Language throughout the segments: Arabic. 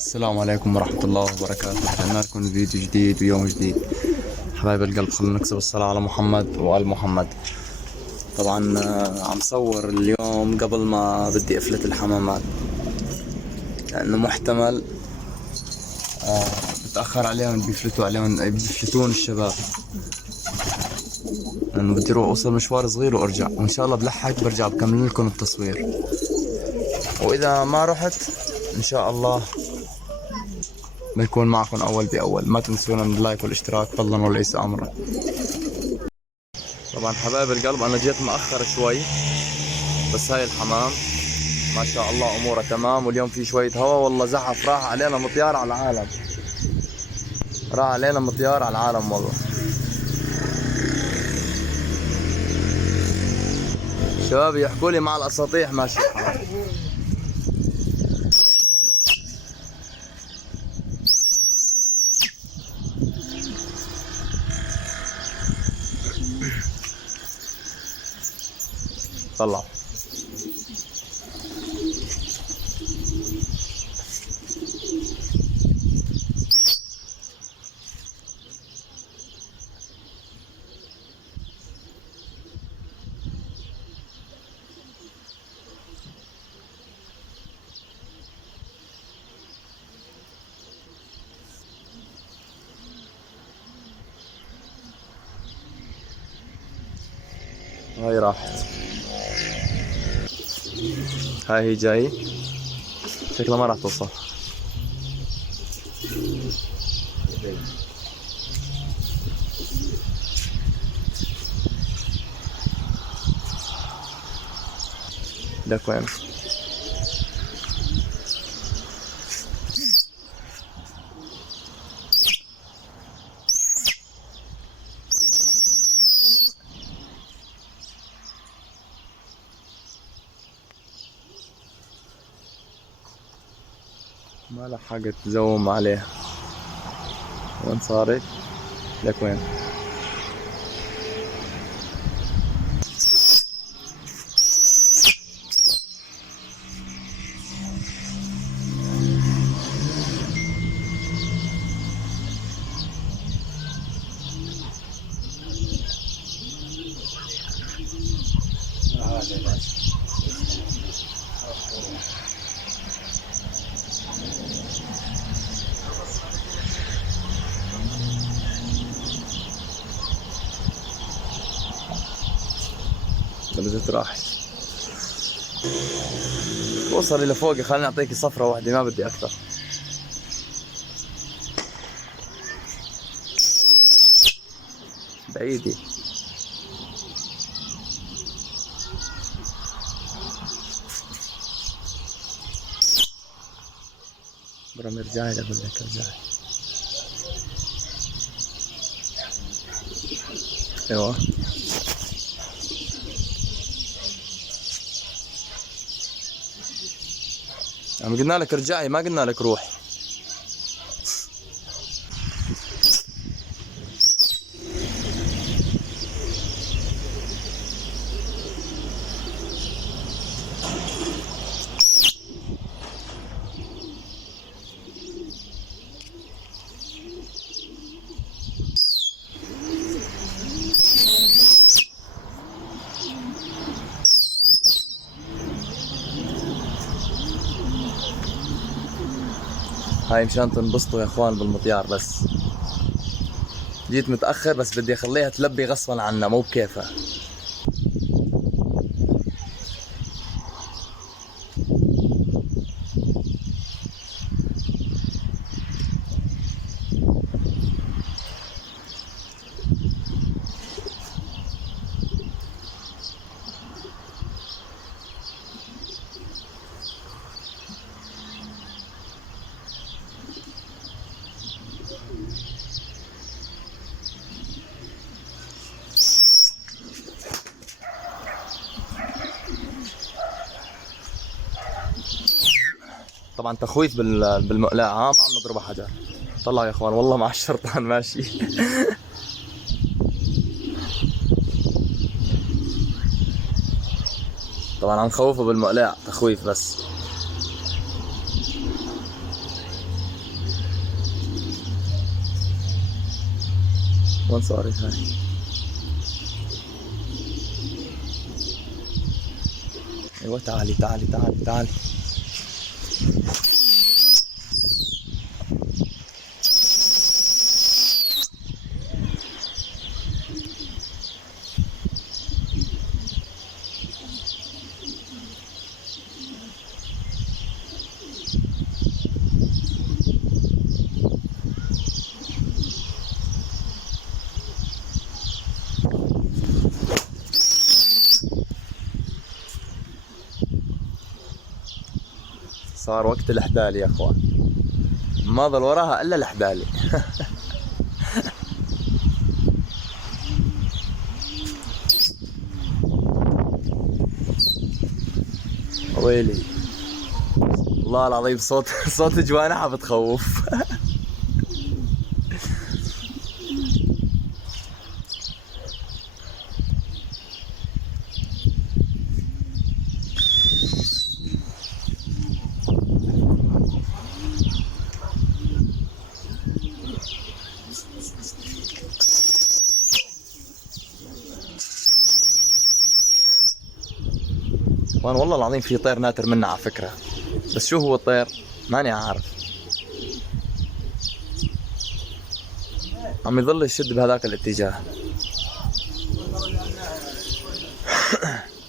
السلام عليكم ورحمة الله وبركاته. رجعنا لكم فيديو جديد ويوم جديد. حبايب القلب، خلونا نكسب الصلاة على محمد وآل محمد. طبعا عم صور اليوم قبل ما بدي افلت الحمامات، لأنه محتمل بتأخر عليهم، بيفلتون الشباب، لأنه بدي اروح اوصل مشوار صغير وارجع، وان شاء الله بلحق برجع بكمل لكم التصوير. واذا ما رحت ان شاء الله بنكون معكم اول باول. ما تنسونا من اللايك والاشتراك فضلا وليس امرا. طبعا حبايب القلب انا جيت مأخر شوي، بس هاي الحمام ما شاء الله اموره تمام. واليوم في شوية هوا، والله زحف، راح علينا مطيار على العالم، راح علينا مطيار على العالم والله. شباب يحكوا لي مع الاساطيح ماشي الحال. طلع هاي راحت، هاي هي جاي، شكلها ما راح توصل. لك وين؟ ما لحقت تزوم عليه. وين صارت؟ لك وين؟ لبست راحت. وصلي لفوقي، خليني اعطيكي صفرة واحدة، ما بدي اكثر. بعيدة. برا ارجعي، اقول لك ارجعي. ايوه عم قلنا لك ارجعي، ما قلنا لك روح. هاي مشان تنبسطوا يا اخوان بالمطيار، بس جيت متأخر، بس بدي اخليها تلبي غصبا عنا، مو بكيفها. طبعا تخويف بالمقلاع، ها ما عم نضربها حجر. طلعوا يا اخوان، والله مع الشرطان ماشي. طبعا عم نخوفه بالمقلاع، تخويف بس. وين صارت هاي؟ ايوه تعالي تعالي تعالي تعالي. صار وقت الإحدالي يا اخوان، ما ضل وراها الا الإحدالي. ويلي والله العظيم صوت جوانحها بتخوف. وانا والله العظيم في طير ناتر منا على فكرة، بس شو هو الطير ماني عارف. عم يظل يشد بهذاك الاتجاه.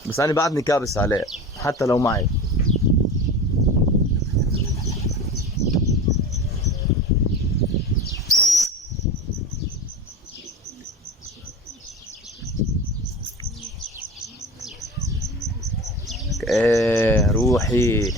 بس انا بعدني كابس عليه حتى لو معي. ايه روحي.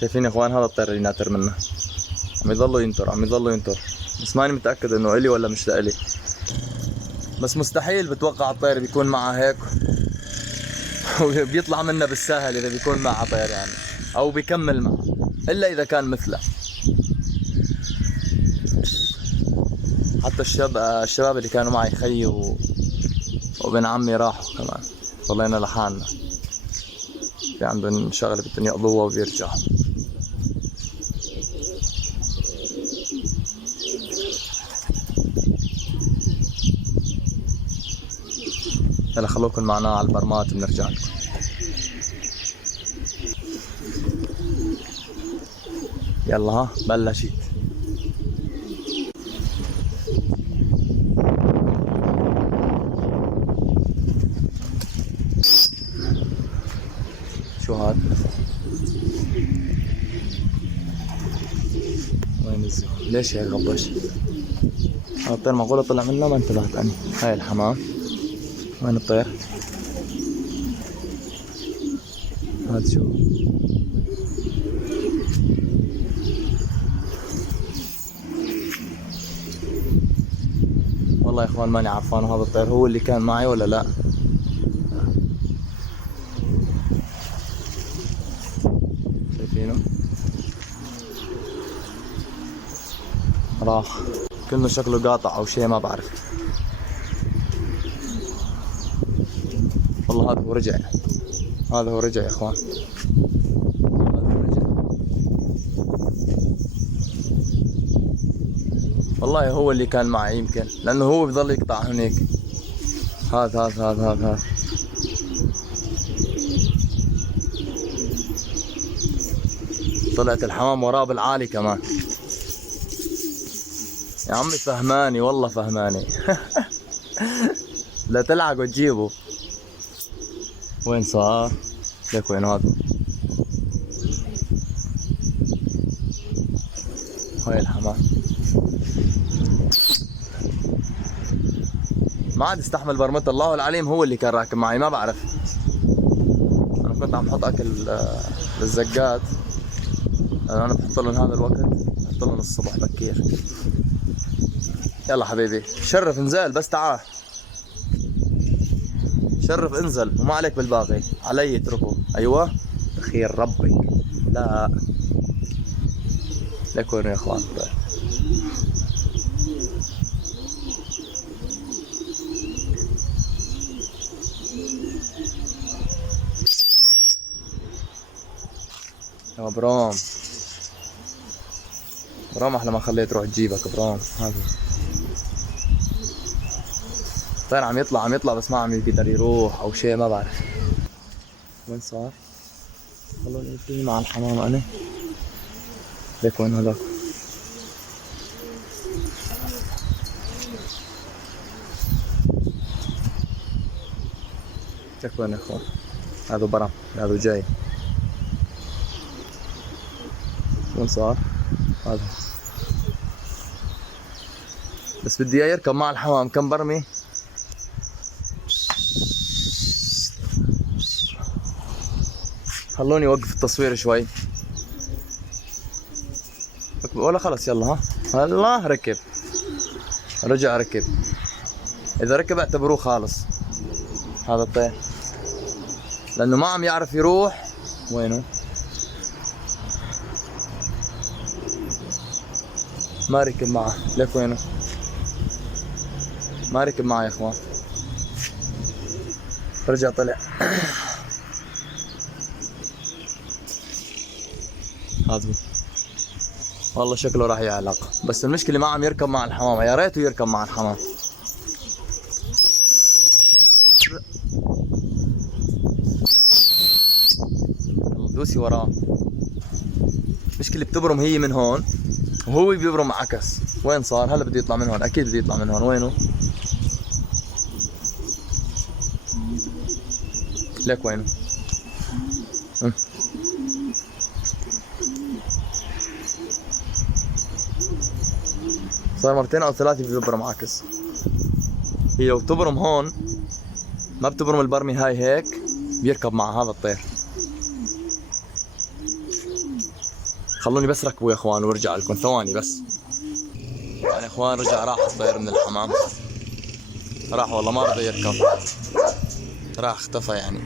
شايفين يا اخوان هذا الطير اللي ناتر منه، عم يضلوا ينطر عم يضلوا ينطر، بس ماني متأكد انه الي ولا مش لإلي. بس مستحيل بتوقع الطير بيكون معه هيك وبيطلع منه بالساهل اذا بيكون معه طير يعني، او بيكمل معه، الا اذا كان مثله. حتى الشباب اللي كانوا معي خيي وابن عمي راحوا كمان، ضلينا لحالنا، في عندهم شغله بدهم يقضوها وبيرجعوا. هلا خلوكم معنا على البرمات بنرجع لكم. يلا ها بلشت. شو هاد؟ وين الزهور؟ ليش هيك غبش؟ هذا الطير معقولة طلع منه ما انتبهت أنا. هاي الحمام. وين الطير؟ هاد شو؟ والله يا اخوان ماني عرفان هذا الطير هو اللي كان معي ولا لا. شايفينه؟ راح كأنه شكله قاطع او شيء ما بعرف. والله هذا هو رجع، هذا هو رجع يا اخوان، هذا هو رجع. والله هو اللي كان معي يمكن، لانه هو بضل يقطع هنيك. هذا طلعت الحمام وراه بالعالي كمان. يا عمي فهماني والله فهماني. لا تلعق وتجيبه. وين صار؟ ليك وين هذا؟ هاي الحمام ما عاد استحمل برمته، الله العليم هو اللي كان راكب معي ما بعرف. كنت عم حط اكل للزقات، انا بحط لهم هذا الوقت، بحط لهم الصبح بكير. يلا حبيبي شرف انزل، بس تعال شرف انزل وما عليك بالباقي، علي اتركه. ايوه خير ربك. لا لكم يا اخوان. يا برام، برام احلى ما خليت تروح تجيبك برام. هذا طير عم يطلع بس ما عم يقدر يروح او شيء، ما بعرف وين صار. خلوني فيه مع الحمام انا. ليك وين هذاك. ليك وين يا اخوان. هذا برام، هذا جاي. وين صار هذا. بس بدي اياه يركب مع الحمام. كم برمي. خلوني اوقف التصوير شوي ولا خلص. يلا ها هلا ركب، رجع ركب. اذا ركب اعتبروه خالص هذا الطير، لانه ما عم يعرف يروح. وينه. ما ركب معه. ليك وينه. ما ركب معه يا اخوان. رجع طلع. هذا والله شكله راح يعلق، بس المشكلة ما عم يركب مع الحمام. يا ريته يركب مع الحمام. يلا دوسي وراه. المشكلة بتبرم هي من هون وهو بيبرم عكس. وين صار. هلا بده يطلع من هون، اكيد بده يطلع من هون. وينه. ليك وينه. صار مرتين او ثلاثة بيبرم عكس. هي لو تبرم هون ما بتبرم البرمي هاي هيك، بيركب مع هذا الطير. خلوني بس ركبوا يا اخوان وارجع لكم ثواني بس. يعني يا اخوان رجع راح الطير من الحمام. راح والله ما رضى يركب، راح اختفى يعني.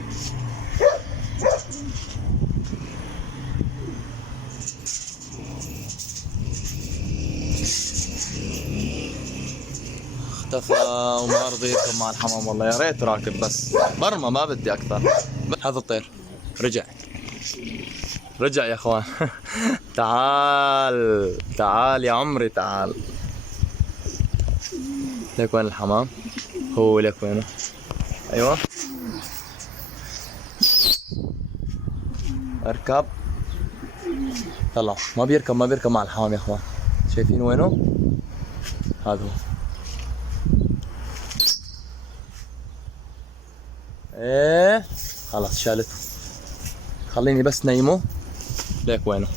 اختفى وما رضى يركب مع الحمام. والله يا ريت راكب بس برمى، ما بدي اكثر. هذا الطير رجع، رجع يا اخوان. تعال تعال يا عمري تعال. ليك وين الحمام. هو ليك وينه. ايوه اركب. طلع. ما بيركب مع الحمام يا اخوان. شايفين وينه. هذا هو. ايه خلاص شالته. خليني بس نيمه. ليك وينه.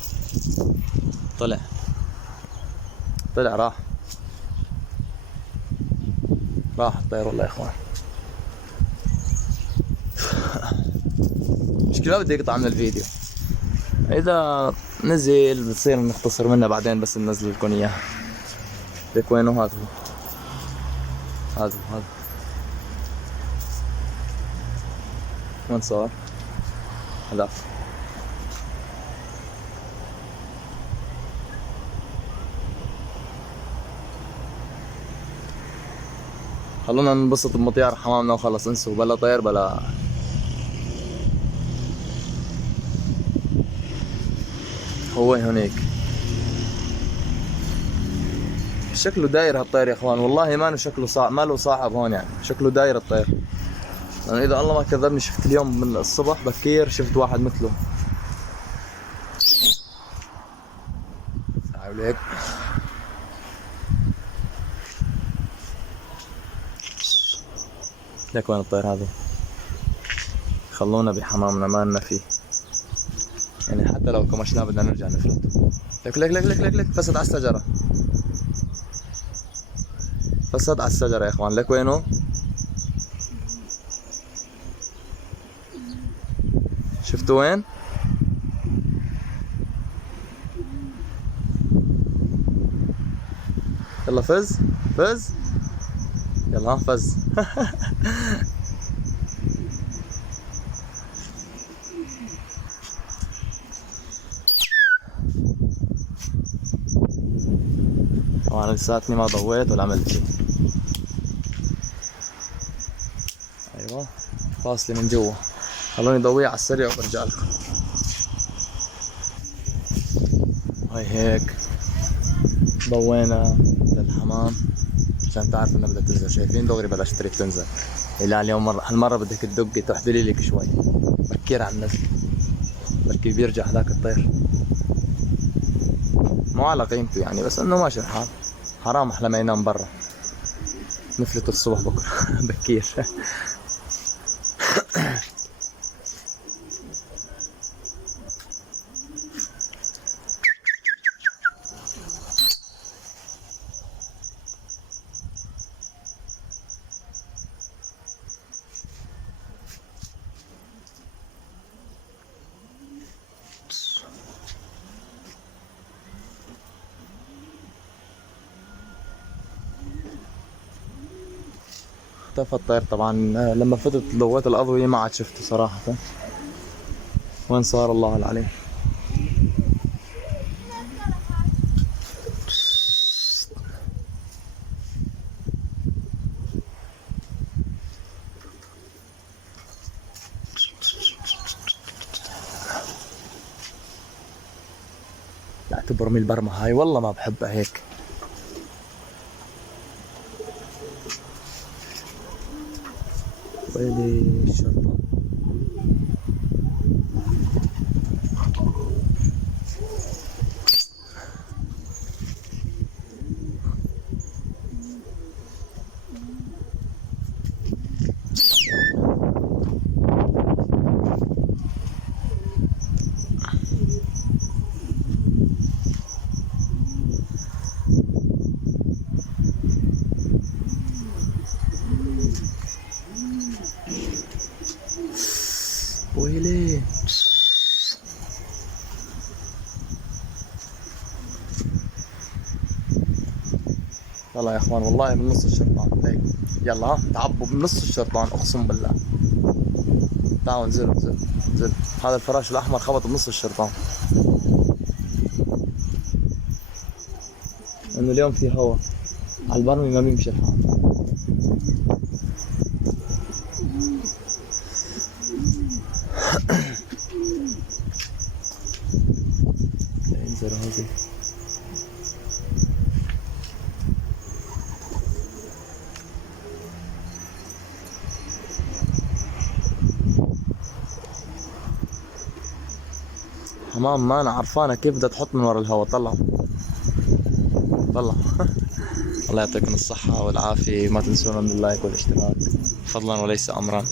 طلع راح الطير والله يا اخوان. مشكلة ما بدي اقطع من الفيديو. اذا نزل بتصير نختصر منه بعدين، بس ننزل لكم اياه. ليك وينه. هذا هذا وين صار. هذا خلونا ننبسط بمطيار حمامنا وخلص. انسوا بلا طير بلا. هو هونيك شكله داير هالطير يا اخوان. والله ما شكله صعب، ما له صاحب هون يعني. شكله داير الطير. انا اذا الله ما كذبني شفت اليوم من الصبح بكير شفت واحد مثله. تعالوا هيك. ليك وين الطير هذا. خلونا بحمامنا ما لنا فيه يعني. حتى لو كمشناه بدنا نرجع نفلته. ليك ليك ليك ليك ليك فسد على الشجرة. فسد على الشجرة يا اخوان. ليك وينه. شفتوا وين؟ يلا فز فز، يلا فز. طبعا لساتني ما ضويت ولا عملت شيء. ايوه فاصلة من جوا، خلوني ضويه على السريع وبرجع لكم. هاي هيك ضوينا للحمام عشان تعرف انها بدها تنزل. شايفين دغري بلشت تريد تنزل. لا اليوم هالمرة بدك تدقي تحضري لك شوي بكير على النزل، بركي بيرجع هذاك الطير. مو على قيمته يعني، بس انه ماشي الحال. حرام احلى ما ينام برا، نفلت الصبح بكره بكير. اختفى الطير طبعا. لما فتت ضويت الأضوية ما عاد شفته صراحة. وين صار الله العليم. لا تبرمي البرمة هاي والله ما بحبها هيك. ويلي الشرطة. ويلي يلا يا اخوان والله من نص الشرطان هيك. يلا ها تعبوا من نص الشرطان اقسم بالله. تعالوا انزلوا انزلوا انزلوا. هذا الفراش الاحمر خبط بنص الشرطان. انه اليوم في هوا على البرمي ما بيمشي الحال. انزلوا هذي. حمام ما انا عرفانه كيف بدها تحط من ورا الهوا. طلع طلع. الله يعطيكم الصحة والعافية، ما تنسونا من اللايك والاشتراك فضلا وليس امرا.